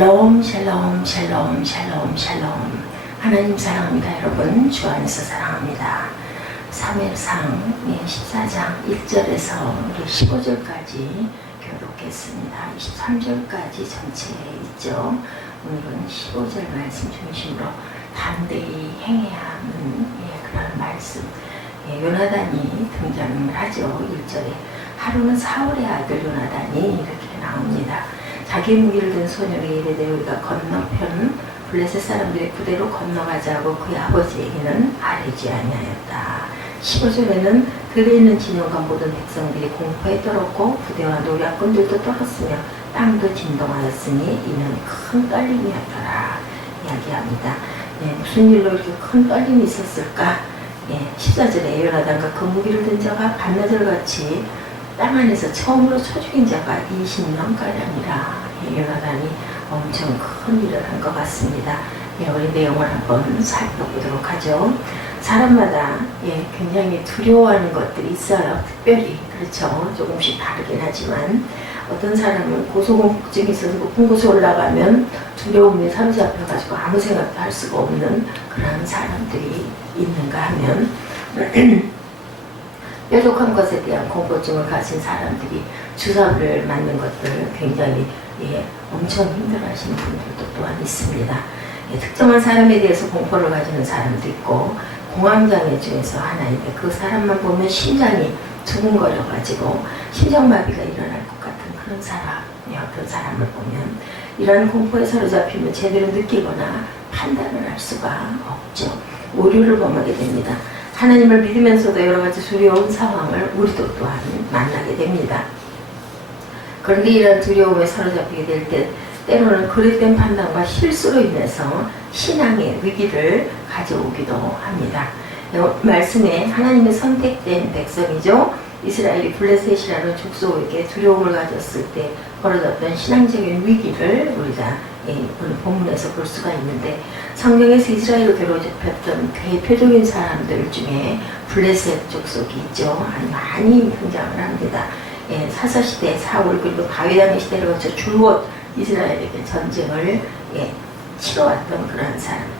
샬롬 샬롬 샬롬 샬롬 샬롬. 하나님 사랑합니다. 여러분 주 안에서 사랑합니다. 사무엘상 14장 1절에서 15절까지 교독했습니다. 23절까지 전체에 있죠. 오늘은 15절 말씀 중심으로 담대히 행해야 하는 그런 말씀. 요나단이 등장을 하죠. 1절에 하루는 사울의 아들 요나단이 이렇게 나옵니다. 자기 무기를 든 소년에게 이르되 우리가 건너편 블레셋 사람들의 부대로 건너가자고 그의 아버지에게는 아뢰지 아니하였다. 15절에는 들에 있는 진영과 모든 백성들이 공포에 떨었고 부대와 노략군들도 떨었으며 땅도 진동하였으니 이는 큰 떨림이었더라 이야기합니다. 무슨 일로 이렇게 큰 떨림이 있었을까? 14절에 요나단과 그 무기를 든 자가 반나절같이 땅 안에서 처음으로 쳐 죽인 자가 20명가량이라 요나단이 엄청 큰 일을 한 것 같습니다. 우리 내용을 한번 살펴보도록 하죠. 사람마다 굉장히 두려워하는 것들이 있어요. 특별히 그렇죠. 조금씩 다르긴 하지만 어떤 사람은 고소공포증이 있어서 높은 곳에 올라가면 두려움에 사로잡혀가지고 아무 생각도 할 수가 없는 그런 사람들이 있는가 하면 뾰족한 것에 대한 공포증을 가진 사람들이 주사를 맞는 것들 굉장히 엄청 힘들어하시는 분들도 또한 있습니다. 특정한 사람에 대해서 공포를 가지는 사람도 있고 공황장애 중에서 하나인데 그 사람만 보면 심장이 두근거려가지고 심장마비가 일어날 것 같은 그런 사람, 어떤 사람을 보면 이러한 공포에 사로잡히면 제대로 느끼거나 판단을 할 수가 없죠. 오류를 범하게 됩니다. 하나님을 믿으면서도 여러 가지 두려운 상황을 우리도 또한 만나게 됩니다. 그런데 이런 두려움에 사로잡히게 될 때 때로는 그릇된 판단과 실수로 인해서 신앙의 위기를 가져오기도 합니다. 말씀에 하나님의 선택된 백성이죠. 이스라엘이 블레셋이라는 족속에게 두려움을 가졌을 때 벌어졌던 신앙적인 위기를 우리가 오늘 본문에서 볼 수가 있는데 성경에서 이스라엘로 데려잡혔던 대표적인 사람들 중에 블레셋 족속이 있죠. 많이 등장을 합니다. 사사시대 사울 그리고 다윗왕의 시대를 거쳐 줄곧 이스라엘에게 전쟁을 치러왔던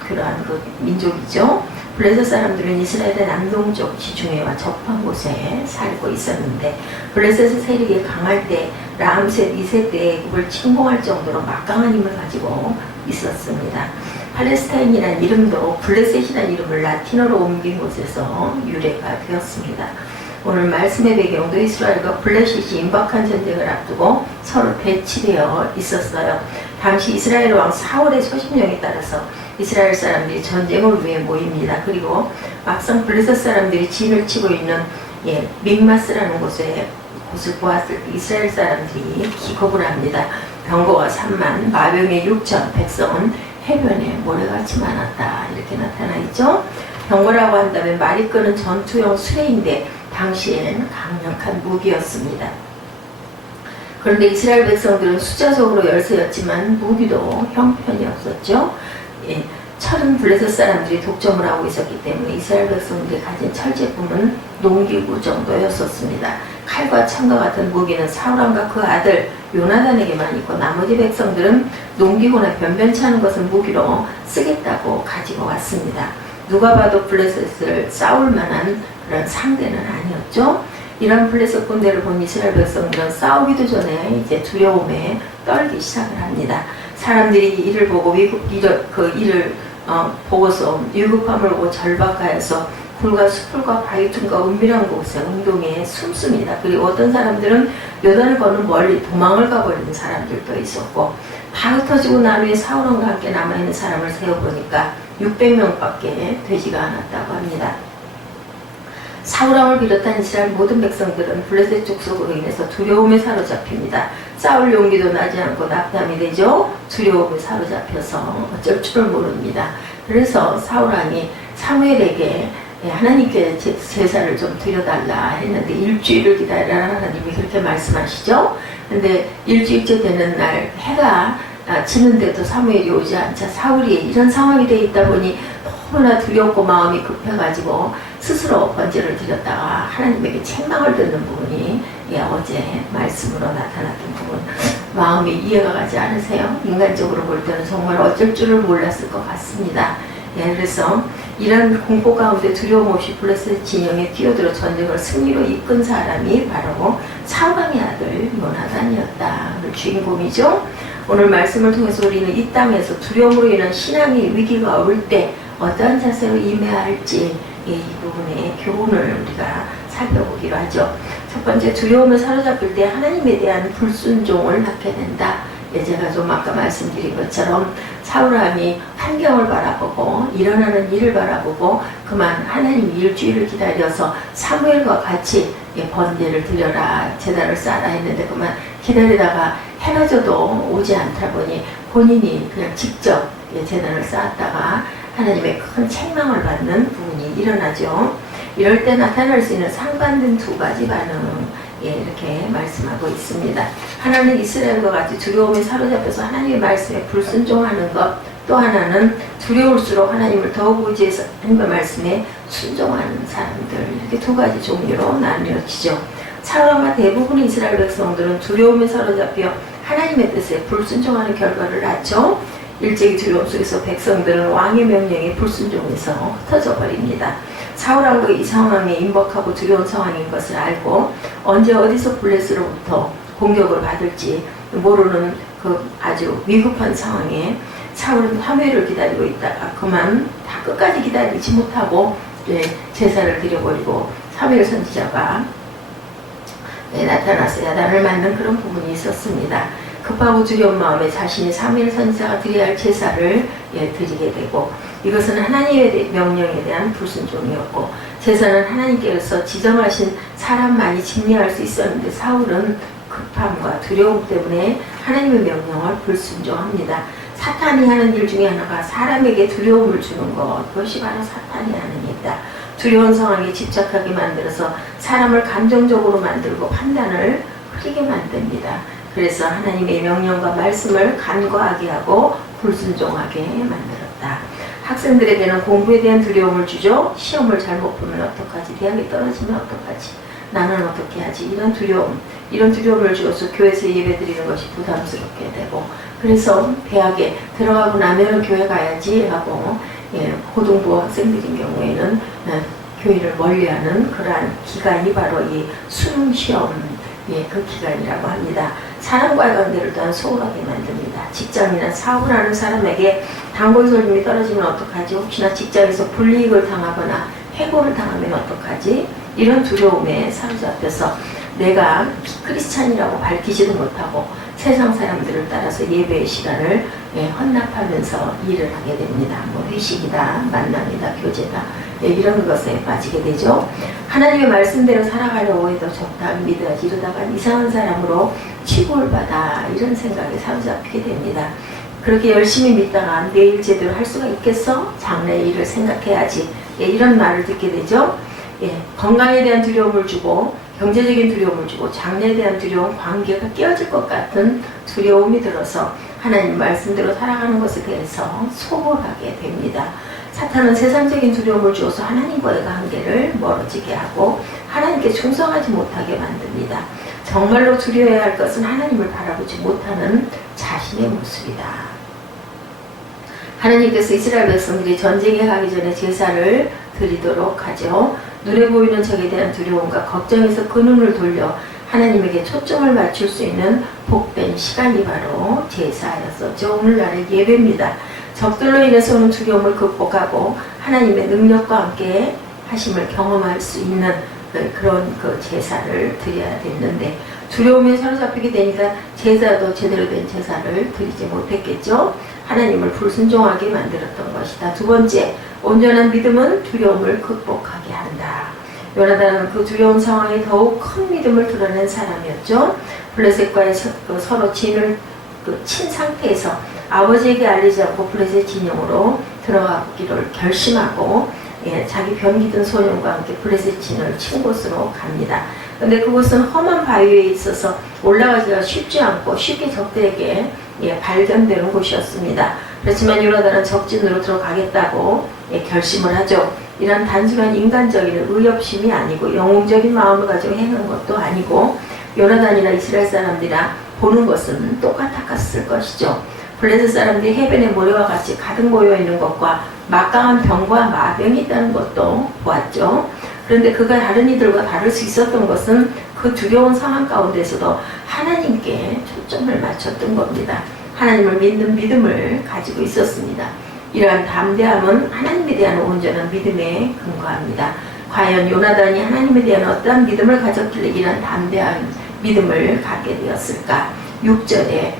그러한 그 민족이죠. 블레셋 사람들은 이스라엘의 남동쪽 지중해와 접한 곳에 살고 있었는데 블레셋의 세력이 강할 때 라암셋 2세 때 애굽을 침공할 정도로 막강한 힘을 가지고 있었습니다. 팔레스타인이라는 이름도 블레셋이라는 이름을 라틴어로 옮긴 곳에서 유래가 되었습니다. 오늘 말씀의 배경도 이스라엘과 블레셋이 임박한 전쟁을 앞두고 서로 배치되어 있었어요. 당시 이스라엘 왕 사울의 소신령에 따라서 이스라엘 사람들이 전쟁을 위해 모입니다. 그리고 막상 블레셋 사람들이 진을 치고 있는 믹마스라는 곳을 보았을 때 이스라엘 사람들이 기겁을 합니다. 병거가 3만, 마병의 6천, 백성은 해변에 모래같이 많았다. 이렇게 나타나 있죠. 병거라고 한다면 말이 끄는 전투용 수레인데 당시에는 강력한 무기였습니다. 그런데 이스라엘 백성들은 숫자적으로 열세였지만 무기도 형편이 없었죠. 철은 블레셋 사람들이 독점을 하고 있었기 때문에 이스라엘 백성들이 가진 철 제품은 농기구 정도였었습니다. 칼과 창과 같은 무기는 사울왕과 그 아들 요나단에게만 있고 나머지 백성들은 농기구나 변변치 않은 것을 무기로 쓰겠다고 가지고 왔습니다. 누가 봐도 블레셋을 싸울 만한 그런 상대는 아니었죠. 이런 블레셋 군대를 본 이스라엘 백성들은 싸우기도 전에 이제 두려움에 떨기 시작을 합니다. 사람들이 이를 보고 보고서 위급함을 보고 절박하여서 굴과 숲풀과 바위 틈과 은밀한 곳에 운동에 숨습니다. 그리고 어떤 사람들은 요단을 건너 멀리 도망을 가버리는 사람들도 있었고 다 흩어지고 난 후에 사울왕과 함께 남아있는 사람을 세어보니까 600명밖에 되지가 않았다고 합니다. 사울왕을 비롯한 이스라엘 모든 백성들은 블레셋 족속으로 인해서 두려움에 사로잡힙니다. 싸울 용기도 나지 않고 낙담이 되죠. 두려움에 사로잡혀서 어쩔 줄을 모릅니다. 그래서 사울왕이 사무엘에게 하나님께 제사를 좀 드려달라 했는데 일주일을 기다리라 하나님이 그렇게 말씀하시죠. 근데 일주일째 되는 날 해가 지는데도 사무엘이 오지 않자 사울이 이런 상황이 돼 있다 보니 너무나 두렵고 마음이 급해가지고 스스로 번제를 드렸다가 하나님에게 책망을 듣는 부분이 어제 말씀으로 나타났던 부분 마음이 이해가 가지 않으세요? 인간적으로 볼 때는 정말 어쩔 줄을 몰랐을 것 같습니다. 예, 그래서 이런 공포 가운데 두려움 없이 블레셋 진영에 뛰어들어 전쟁을 승리로 이끈 사람이 바로 사울왕의 아들 요나단이었다. 주인공이죠. 오늘 말씀을 통해서 우리는 이 땅에서 두려움으로 인한 신앙의 위기가 올 때 어떠한 자세로 임해야 할지 이 부분의 교훈을 우리가 살펴보기로 하죠. 첫 번째, 두려움에 사로잡힐 때 하나님에 대한 불순종을 하게 된다. 제가 좀 아까 말씀드린 것처럼 사울왕이 환경을 바라보고 일어나는 일을 바라보고 그만 하나님 일주일을 기다려서 사무엘과 같이 번제를 드려라 제단을 쌓아라 했는데 그만 기다리다가 해가 져도 오지 않다 보니 본인이 그냥 직접 제단을 쌓았다가 하나님의 큰 책망을 받는 부분이 일어나죠. 이럴 때 나타날 수 있는 상반된 두 가지 반응 이렇게 말씀하고 있습니다. 하나는 이스라엘과 같이 두려움에 사로잡혀서 하나님의 말씀에 불순종하는 것, 또 하나는 두려울수록 하나님을 더욱 의지해서 하나님의 말씀에 순종하는 사람들, 이렇게 두 가지 종류로 나뉘어지죠. 사울과 대부분의 이스라엘 백성들은 두려움에 사로잡혀 하나님의 뜻에 불순종하는 결과를 낳죠. 일제히 두려움 속에서 백성들은 왕의 명령에 불순종해서 흩어져 버립니다. 사울왕도 이 상황에 임박하고 두려운 상황인 것을 알고 언제 어디서 블레스로부터 공격을 받을지 모르는 그 아주 위급한 상황에 사울은 화매를 기다리고 있다가 그만 다 끝까지 기다리지 못하고 제사를 드려버리고 사무엘 선지자가 나타나서 야단을 맞는 그런 부분이 있었습니다. 급하고 두려운 마음에 자신이 사무엘 선지자가 드려야 할 제사를 드리게 되고 이것은 하나님의 명령에 대한 불순종이었고 제사는 하나님께서 지정하신 사람만이 집례할 수 있었는데 사울은 급함과 두려움 때문에 하나님의 명령을 불순종합니다. 사탄이 하는 일 중에 하나가 사람에게 두려움을 주는 것, 그것이 바로 사탄이 하는 일이다. 두려운 상황에 집착하게 만들어서 사람을 감정적으로 만들고 판단을 흐리게 만듭니다. 그래서 하나님의 명령과 말씀을 간과하게 하고 불순종하게 만들었다. 학생들에게는 공부에 대한 두려움을 주죠. 시험을 잘못 보면 어떡하지? 대학에 떨어지면 어떡하지? 나는 어떻게 하지? 이런 두려움을 주어서 교회에서 예배드리는 것이 부담스럽게 되고 그래서 대학에 들어가고 나면 교회 가야지 하고 고등부 학생들인 경우에는 교회를 멀리하는 그러한 기간이 바로 이 수능 시험 그 기간이라고 합니다. 사람과의 관계를 또한 소홀하게 만듭니다. 직장이나 사업을 하는 사람에게 단골 손님이 떨어지면 어떡하지? 혹시나 직장에서 불이익을 당하거나 해고를 당하면 어떡하지? 이런 두려움에 사로잡혀서 내가 크리스찬이라고 밝히지도 못하고 세상 사람들을 따라서 예배의 시간을 헌납하면서 일을 하게 됩니다. 뭐 회식이다, 만남이다, 교제다 이런 것에 빠지게 되죠. 하나님의 말씀대로 살아가려고 해도 적당히 믿어야지 이러다가 이상한 사람으로 취급을 받아 이런 생각에 사로잡히게 됩니다. 그렇게 열심히 믿다가 내일 제대로 할 수가 있겠어? 장래의 일을 생각해야지 이런 말을 듣게 되죠. 건강에 대한 두려움을 주고 경제적인 두려움을 주고 장래에 대한 두려움, 관계가 깨어질 것 같은 두려움이 들어서 하나님 말씀대로 살아가는 것에 대해서 소홀하게 됩니다. 사탄은 세상적인 두려움을 주어서 하나님과의 관계를 멀어지게 하고 하나님께 충성하지 못하게 만듭니다. 정말로 두려워야 할 것은 하나님을 바라보지 못하는 자신의 모습이다. 하나님께서 이스라엘 백성들이 전쟁에 가기 전에 제사를 드리도록 하죠. 눈에 보이는 적에 대한 두려움과 걱정에서 그 눈을 돌려 하나님에게 초점을 맞출 수 있는 복된 시간이 바로 제사였었죠. 오늘날의 예배입니다. 적들로 인해서 오는 두려움을 극복하고 하나님의 능력과 함께 하심을 경험할 수 있는 그런 제사를 드려야 됐는데 두려움에 사로잡히게 되니까 제사도 제대로 된 제사를 드리지 못했겠죠. 하나님을 불순종하게 만들었던 것이다. 두 번째, 온전한 믿음은 두려움을 극복하게 한다. 요나단은 그 두려운 상황에 더욱 큰 믿음을 드러낸 사람이었죠. 블레셋과의 서로 진을 친 상태에서 아버지에게 알리지 않고 블레셋 진영으로 들어가기를 결심하고 자기 병이 든 소년과 함께 블레셋 진을 친 곳으로 갑니다. 그런데 그곳은 험한 바위에 있어서 올라가기가 쉽지 않고 쉽게 적들에게 발견되는 곳이었습니다. 그렇지만 요나단은 적진으로 들어가겠다고 결심을 하죠. 이런 단순한 인간적인 의협심이 아니고 영웅적인 마음을 가지고 행한 것도 아니고 요나단이나 이스라엘 사람들이나 보는 것은 똑같았을 것이죠. 블레셋 사람들이 해변의 모래와 같이 가득 모여 있는 것과 막강한 병과 마병이 있다는 것도 보았죠. 그런데 그가 다른 이들과 다를 수 있었던 것은 그 두려운 상황 가운데서도 하나님께 초점을 맞췄던 겁니다. 하나님을 믿는 믿음을 가지고 있었습니다. 이러한 담대함은 하나님에 대한 온전한 믿음에 근거합니다. 과연 요나단이 하나님에 대한 어떠한 믿음을 가졌길래 이러한 담대한 믿음을 갖게 되었을까? 6절에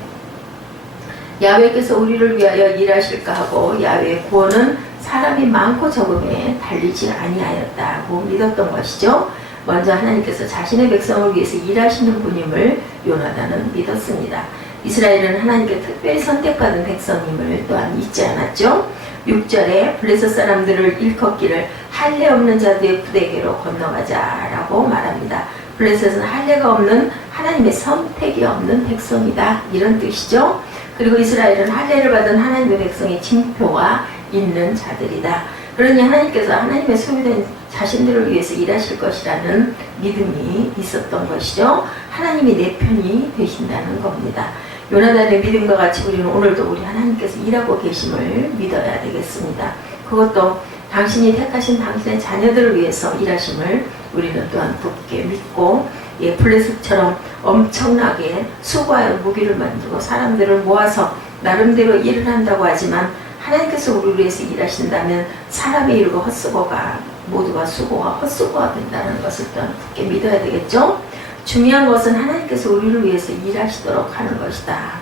야훼께서 우리를 위하여 일하실까 하고 야훼의 구원은 사람이 많고 적음에 달리지 아니하였다고 믿었던 것이죠. 먼저 하나님께서 자신의 백성을 위해서 일하시는 분임을 요나단은 믿었습니다. 이스라엘은 하나님께 특별히 선택받은 백성임을 또한 잊지 않았죠. 6절에 블레셋 사람들을 일컫기를 할례 없는 자들의 부대에게로 건너가자라고 말합니다. 블레셋은 할례가 없는 하나님의 선택이 없는 백성이다, 이런 뜻이죠. 그리고 이스라엘은 할례를 받은 하나님의 백성의 징표가 있는 자들이다. 그러니 하나님께서 하나님의 소유된 자신들을 위해서 일하실 것이라는 믿음이 있었던 것이죠. 하나님이 내 편이 되신다는 겁니다. 요나단의 믿음과 같이 우리는 오늘도 우리 하나님께서 일하고 계심을 믿어야 되겠습니다. 그것도 당신이 택하신 당신의 자녀들을 위해서 일하심을 우리는 또한 굳게 믿고, 블레셋처럼 엄청나게 수고하여 무기를 만들고 사람들을 모아서 나름대로 일을 한다고 하지만 하나님께서 우리를 위해서 일하신다면 사람의 일과 헛수고가 모두가 수고가 헛수고가 된다는 것을 또한 굳게 믿어야 되겠죠. 중요한 것은 하나님께서 우리를 위해서 일하시도록 하는 것이다.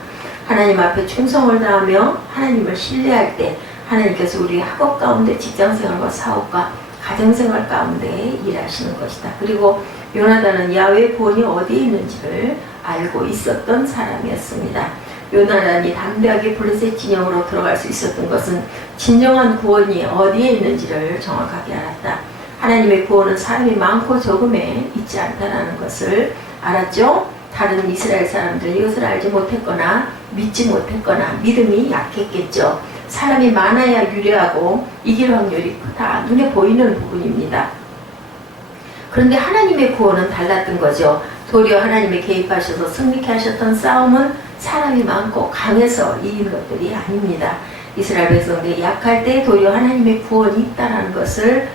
하나님 앞에 충성을 다하며 하나님을 신뢰할 때 하나님께서 우리 학업 가운데 직장생활과 사업과 가정생활 가운데 일하시는 것이다. 그리고 요나단은 야훼의 구원이 어디에 있는지를 알고 있었던 사람이었습니다. 요나단이 담대하게 블레셋 진영으로 들어갈 수 있었던 것은 진정한 구원이 어디에 있는지를 정확하게 알았다. 하나님의 구원은 사람이 많고 적음에 있지 않다는 것을 알았죠. 다른 이스라엘 사람들은 이것을 알지 못했거나 믿지 못했거나 믿음이 약했겠죠. 사람이 많아야 유리하고 이길 확률이 크다, 눈에 보이는 부분입니다. 그런데 하나님의 구원은 달랐던 거죠. 도리어 하나님이 개입하셔서 승리케 하셨던 싸움은 사람이 많고 강해서 이긴 것들이 아닙니다. 이스라엘 백성들이 약할 때 도리어 하나님의 구원이 있다는 것을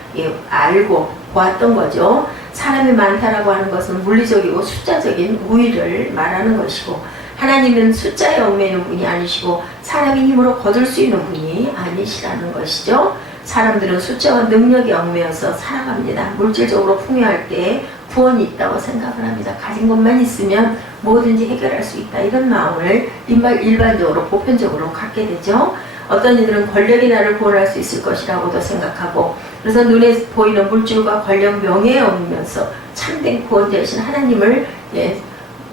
알고 보았던 거죠. 사람이 많다라고 하는 것은 물리적이고 숫자적인 우위를 말하는 것이고, 하나님은 숫자에 얽매이는 분이 아니시고 사람의 힘으로 거둘 수 있는 분이 아니시라는 것이죠. 사람들은 숫자와 능력에 얽매여서 살아갑니다. 물질적으로 풍요할 때 구원이 있다고 생각을 합니다. 가진 것만 있으면 뭐든지 해결할 수 있다, 이런 마음을 일반적으로 보편적으로 갖게 되죠. 어떤 이들은 권력이 나를 구원할 수 있을 것이라고도 생각하고, 그래서 눈에 보이는 물질과 권력, 명예에 얽매여서 참된 구원자이신 하나님을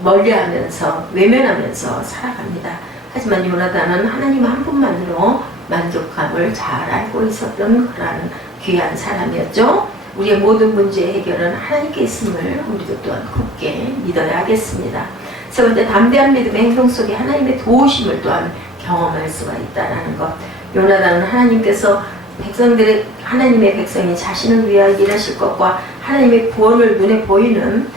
멀리하면서 외면하면서 살아갑니다. 하지만 요나단은 하나님 한 분만으로 만족함을 잘 알고 있었던 그러한 귀한 사람이었죠. 우리의 모든 문제의 해결은 하나님께 있음을 우리도 또한 굳게 믿어야 하겠습니다. 세 번째, 담대한 믿음의 행동 속에 하나님의 도우심을 또한 경험할 수가 있다는 것. 요나단은 하나님께서 하나님의 백성이 자신을 위하여 일하실 것과 하나님의 구원을 눈에 보이는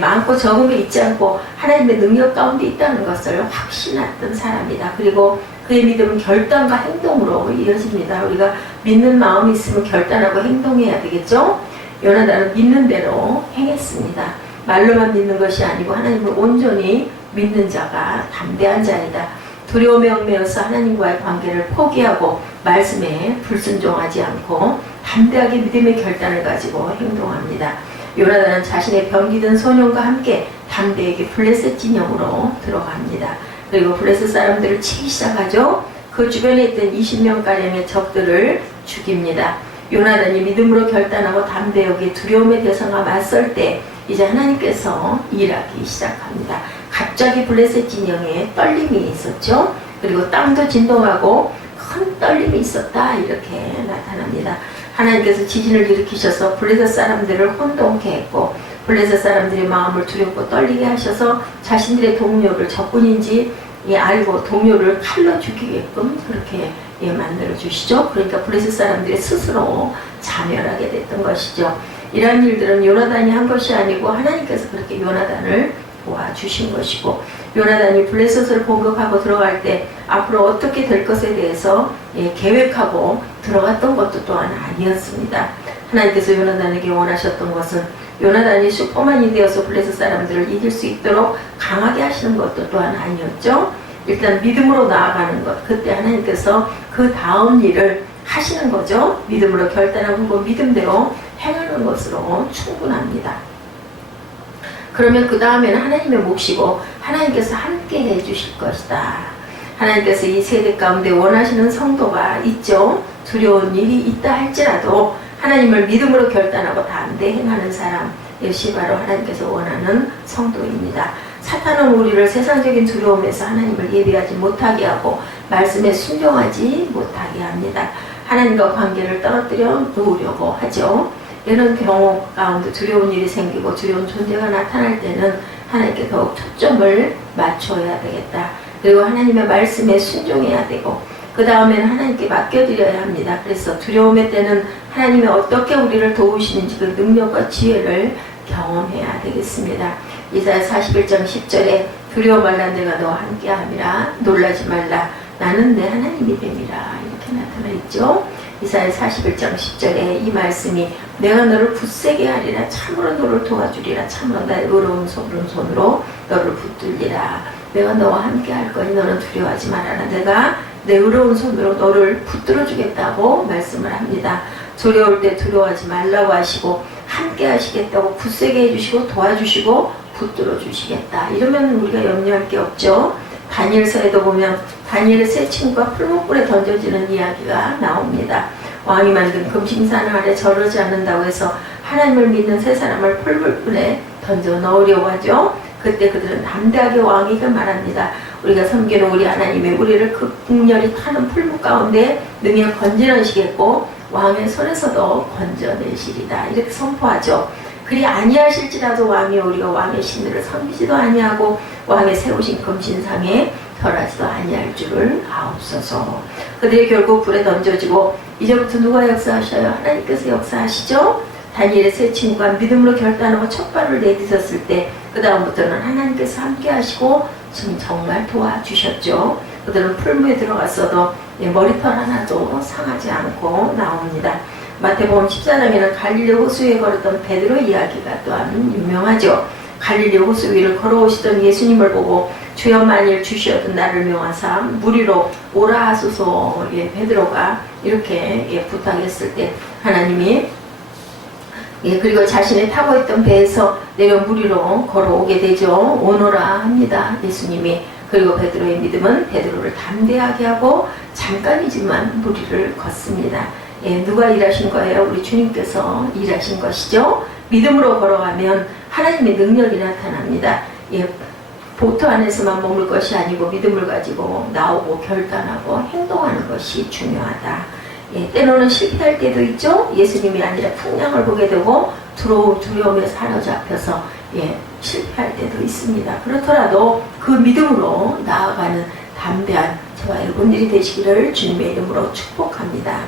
많고 적음에 있지 않고 하나님의 능력 가운데 있다는 것을 확신했던 사람이다. 그리고 그의 믿음은 결단과 행동으로 이어집니다. 우리가 믿는 마음이 있으면 결단하고 행동해야 되겠죠. 요나단은 믿는 대로 행했습니다. 말로만 믿는 것이 아니고 하나님을 온전히 믿는 자가 담대한 자이다. 두려움에 얽매여서 하나님과의 관계를 포기하고 말씀에 불순종하지 않고 담대하게 믿음의 결단을 가지고 행동합니다. 요나단은 자신의 병기든 소년과 함께 담대하게 블레셋 진영으로 들어갑니다. 그리고 블레셋 사람들을 치기 시작하죠. 그 주변에 있던 20명가량의 적들을 죽입니다. 요나단이 믿음으로 결단하고 담대하게 두려움의 대상과 맞설 때 이제 하나님께서 일하기 시작합니다. 갑자기 블레셋 진영에 떨림이 있었죠. 그리고 땅도 진동하고 큰 떨림이 있었다, 이렇게 나타납니다. 하나님께서 지진을 일으키셔서 블레셋 사람들을 혼동케 했고, 블레셋 사람들의 마음을 두렵고 떨리게 하셔서 자신들의 동료를 적군인지 알고 동료를 칼로 죽이게끔 그렇게 만들어 주시죠. 그러니까 블레셋 사람들이 스스로 자멸하게 됐던 것이죠. 이러한 일들은 요나단이 한 것이 아니고 하나님께서 그렇게 요나단을 도와주신 것이고, 요나단이 블레셋을 공격하고 들어갈 때 앞으로 어떻게 될 것에 대해서 계획하고 들어갔던 것도 또한 아니었습니다. 하나님께서 요나단에게 원하셨던 것은 요나단이 슈퍼맨이 되어서 블레셋 사람들을 이길 수 있도록 강하게 하시는 것도 또한 아니었죠. 일단 믿음으로 나아가는 것, 그때 하나님께서 그 다음 일을 하시는 거죠. 믿음으로 결단하고 믿음대로 행하는 것으로 충분합니다. 그러면 그 다음에는 하나님의 몫이고 하나님께서 함께 해주실 것이다. 하나님께서 이 세대 가운데 원하시는 성도가 있죠. 두려운 일이 있다 할지라도 하나님을 믿음으로 결단하고 담대 행하는 사람, 이것이 바로 하나님께서 원하는 성도입니다. 사탄은 우리를 세상적인 두려움에서 하나님을 예배하지 못하게 하고 말씀에 순종하지 못하게 합니다. 하나님과 관계를 떨어뜨려 놓으려고 하죠. 이런 경우 가운데 두려운 일이 생기고 두려운 존재가 나타날 때는 하나님께 더욱 초점을 맞춰야 되겠다. 그리고 하나님의 말씀에 순종해야 되고 그 다음에는 하나님께 맡겨드려야 합니다. 그래서 두려움의 때는 하나님이 어떻게 우리를 도우시는지 그 능력과 지혜를 경험해야 되겠습니다. 이사야 41장 10절에 두려워 말라 내가 너와 함께함이라 놀라지 말라 나는 내 하나님이 됨이라 이렇게 나타나 있죠. 이사야 41장 10절에 이 말씀이 내가 너를 굳세게 하리라 참으로 너를 도와주리라 참으로 나의 의로운 손으로 너를 붙들리라 내가 너와 함께 할 거니 너는 두려워하지 말아라 내가 내 의로운 손으로 너를 붙들어 주겠다고 말씀을 합니다. 두려울 때 두려워하지 말라고 하시고 함께 하시겠다고 굳세게 해주시고 도와주시고 붙들어 주시겠다. 이러면 우리가 염려할 게 없죠. 다니엘서에도 보면 다니엘의 세 친구가 풀무불에 던져지는 이야기가 나옵니다. 왕이 만든 금신산 아래 절하지 않는다고 해서 하나님을 믿는 세 사람을 풀무불에 던져 넣으려고 하죠. 그때 그들은 담대하게 왕에게 말합니다. 우리가 섬기는 우리 하나님이 우리를 극렬히 타는 풀무 가운데 능히 건져내시겠고 왕의 손에서도 건져내시리다. 이렇게 선포하죠. 그리 아니하실지라도 왕이 우리가 왕의 신들을 섬기지도 아니하고 왕의 세우신 금신상에 절하지도 아니할 줄을 아옵소서. 그들이 결국 불에 던져지고 이제부터 누가 역사하셔요? 하나님께서 역사하시죠. 다니엘의 세 친구가 믿음으로 결단하고 첫 발을 내딛었을 때 그 다음부터는 하나님께서 함께 하시고 지금 정말 도와주셨죠. 그들은 풀무에 들어갔어도 머리털 하나도 상하지 않고 나옵니다. 마태복음 14장에는 갈릴리 호수 위에 걸었던 베드로 이야기가 또한 유명하죠. 갈릴리 호수 위를 걸어오시던 예수님을 보고 주여 만일 주시어도 나를 명하사 물 위로 오라 하소서 베드로가 이렇게 부탁했을 때 하나님이 그리고 자신이 타고 있던 배에서 내려 물 위로 걸어오게 되죠. 오너라 합니다. 예수님이. 그리고 베드로의 믿음은 베드로를 담대하게 하고 잠깐이지만 물 위를 걷습니다. 누가 일하신 거예요? 우리 주님께서 일하신 것이죠. 믿음으로 걸어가면 하나님의 능력이 나타납니다. 보트 안에서만 머물 것이 아니고 믿음을 가지고 나오고 결단하고 행동하는 것이 중요하다. 때로는 실패할 때도 있죠. 예수님이 아니라 풍랑을 보게 되고 두려움에 사로잡혀서 실패할 때도 있습니다. 그렇더라도 그 믿음으로 나아가는 담대한 저와 여러분들이 되시기를 주님의 이름으로 축복합니다.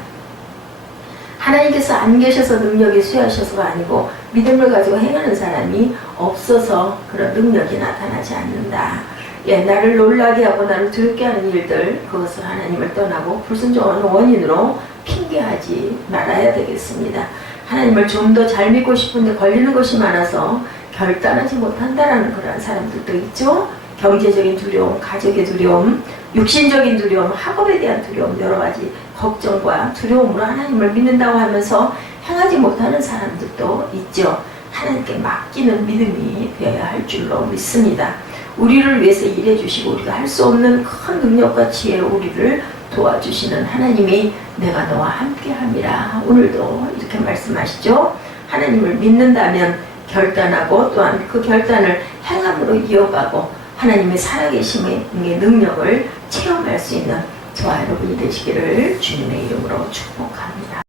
하나님께서 안 계셔서 능력이 쇠하셔서가 아니고 믿음을 가지고 행하는 사람이 없어서 그런 능력이 나타나지 않는다. 나를 놀라게 하고 나를 두렵게 하는 일들, 그것을 하나님을 떠나고 불순종하는 원인으로 핑계하지 말아야 되겠습니다. 하나님을 좀 더 잘 믿고 싶은데 걸리는 것이 많아서 결단하지 못한다라는 그런 사람들도 있죠. 경제적인 두려움, 가족의 두려움, 육신적인 두려움, 학업에 대한 두려움, 여러 가지 걱정과 두려움으로 하나님을 믿는다고 하면서 행하지 못하는 사람들도 있죠. 하나님께 맡기는 믿음이 되어야 할 줄로 믿습니다. 우리를 위해서 일해 주시고 우리가 할 수 없는 큰 능력과 지혜로 우리를 도와주시는 하나님이 내가 너와 함께함이라 오늘도 이렇게 말씀하시죠. 하나님을 믿는다면 결단하고 또한 그 결단을 행함으로 이어가고 하나님의 살아계심의 능력을 체험할 수 있는 저와 여러분이 되시기를 주님의 이름으로 축복합니다.